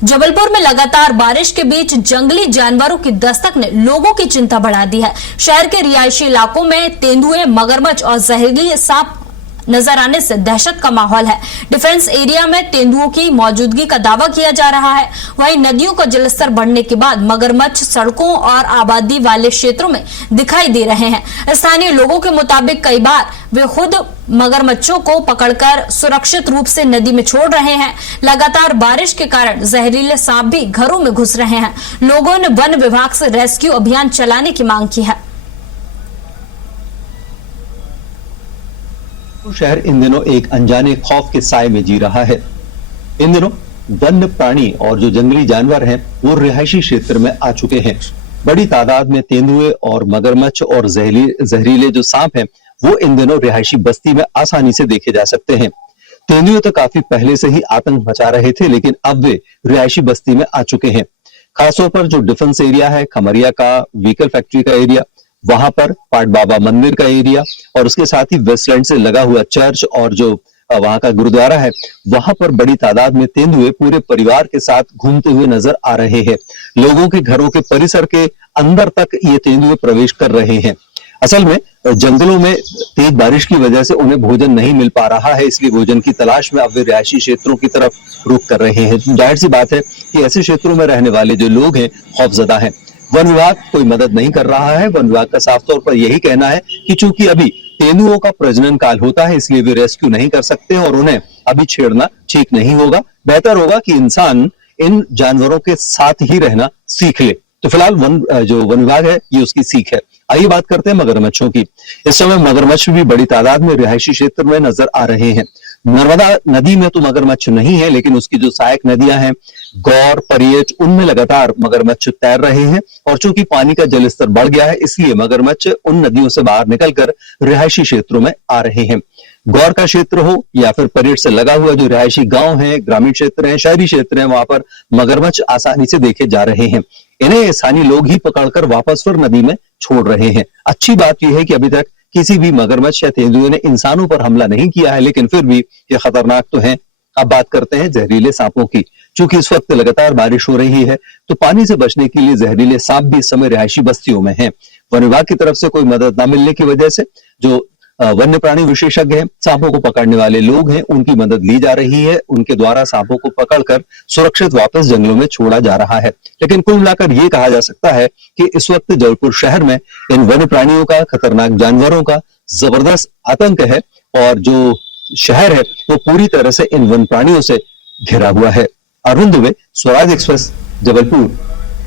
जबलपुर में लगातार बारिश के बीच जंगली जानवरों की दस्तक ने लोगों की चिंता बढ़ा दी है। शहर के रिहायशी इलाकों में तेंदुए, मगरमच्छ और जहरीले सांप नजर आने से दहशत का माहौल है। डिफेंस एरिया में तेंदुओं की मौजूदगी का दावा किया जा रहा है। वहीं नदियों का जलस्तर बढ़ने के बाद मगरमच्छ सड़कों और आबादी वाले क्षेत्रों में दिखाई दे रहे हैं। स्थानीय लोगों के मुताबिक कई बार वे खुद मगरमच्छों को पकड़कर सुरक्षित रूप से नदी में छोड़ रहे हैं। लगातार बारिश के कारण जहरीले सांप भी घरों में घुस रहे हैं। लोगों ने वन विभाग से रेस्क्यू अभियान चलाने की मांग की है। शहर इन दिनों एक अनजाने खौफ के साए में जी रहा है। इन दिनों वन्य प्राणी और जो जंगली जानवर हैं वो रिहायशी क्षेत्र में आ चुके हैं। बड़ी तादाद में तेंदुए और मगरमच्छ और जहरीले जो सांप हैं वो इन दिनों रिहायशी बस्ती में आसानी से देखे जा सकते हैं। तेंदुए तो काफी पहले से ही आतंक मचा रहे थे, लेकिन अब वे रिहायशी बस्ती में आ चुके हैं। खासतौर पर जो डिफेंस एरिया है, खमरिया का व्हीकल फैक्ट्री का एरिया, वहां पर पाट बाबा मंदिर का एरिया और उसके साथ ही वेस्टलैंड से लगा हुआ चर्च और जो वहां का गुरुद्वारा है, वहां पर बड़ी तादाद में तेंदुए पूरे परिवार के साथ घूमते हुए नजर आ रहे हैं। लोगों के घरों के परिसर के अंदर तक ये तेंदुए प्रवेश कर रहे हैं। असल में जंगलों में तेज बारिश की वजह से उन्हें भोजन नहीं मिल पा रहा है, इसलिए भोजन की तलाश में अब वे रिहायशी क्षेत्रों की तरफ रुख कर रहे हैं। जाहिर सी बात है कि ऐसे क्षेत्रों में रहने वाले जो लोग हैं खौफजदा हैं। वन विभाग कोई मदद नहीं कर रहा है। वन विभाग का साफ तौर पर यही कहना है कि चूंकि अभी तेंदुओं का प्रजनन काल होता है, इसलिए वे रेस्क्यू नहीं कर सकते और उन्हें अभी छेड़ना ठीक नहीं होगा। बेहतर होगा कि इंसान इन जानवरों के साथ ही रहना सीख ले। तो फिलहाल जो वन विभाग है ये उसकी सीख है। आइए बात करते हैं मगरमच्छों की। इस समय मगरमच्छ भी बड़ी तादाद में रिहायशी क्षेत्र में नजर आ रहे हैं। नर्मदा नदी में तो मगरमच्छ नहीं है, लेकिन उसकी जो सहायक नदियां हैं, गौर, परियच, उनमें लगातार मगरमच्छ तैर रहे हैं। और चूंकि पानी का जलस्तर बढ़ गया है, इसलिए मगरमच्छ उन नदियों से बाहर निकलकर रिहायशी क्षेत्रों में आ रहे हैं। गौर का क्षेत्र हो या फिर परेड से लगा हुआ जो रिहायशी गांव है, ग्रामीण क्षेत्र है, शहरी क्षेत्र है, वहां पर मगरमच्छ आसानी से देखे जा रहे हैं। इन्हें स्थानीय लोग ही पकड़कर वापस फिर नदी में छोड़ रहे हैं। अच्छी बात यह है कि अभी तक किसी भी मगरमच्छ या तेंदुए ने इंसानों पर हमला नहीं किया है, लेकिन फिर भी ये खतरनाक तो है। अब बात करते हैं जहरीले सांपों की। चूंकि इस वक्त लगातार बारिश हो रही है, तो पानी से बचने के लिए जहरीले सांप भी इस समय रिहायशी बस्तियों में हैं। वन विभाग की तरफ से कोई मदद न मिलने की वजह से जो वन्य प्राणी विशेषज्ञ हैं, सांपों को पकड़ने वाले लोग हैं, उनकी मदद ली जा रही है। उनके द्वारा सांपों को पकड़कर सुरक्षित वापस जंगलों में छोड़ा जा रहा है। लेकिन कुल मिलाकर ये कहा जा सकता है कि इस वक्त जबलपुर शहर में इन वन्य प्राणियों का, खतरनाक जानवरों का जबरदस्त आतंक है और जो शहर है वो पूरी तरह से इन वन प्राणियों से घिरा हुआ है। अरुण दुबे, स्वराज एक्सप्रेस, जबलपुर।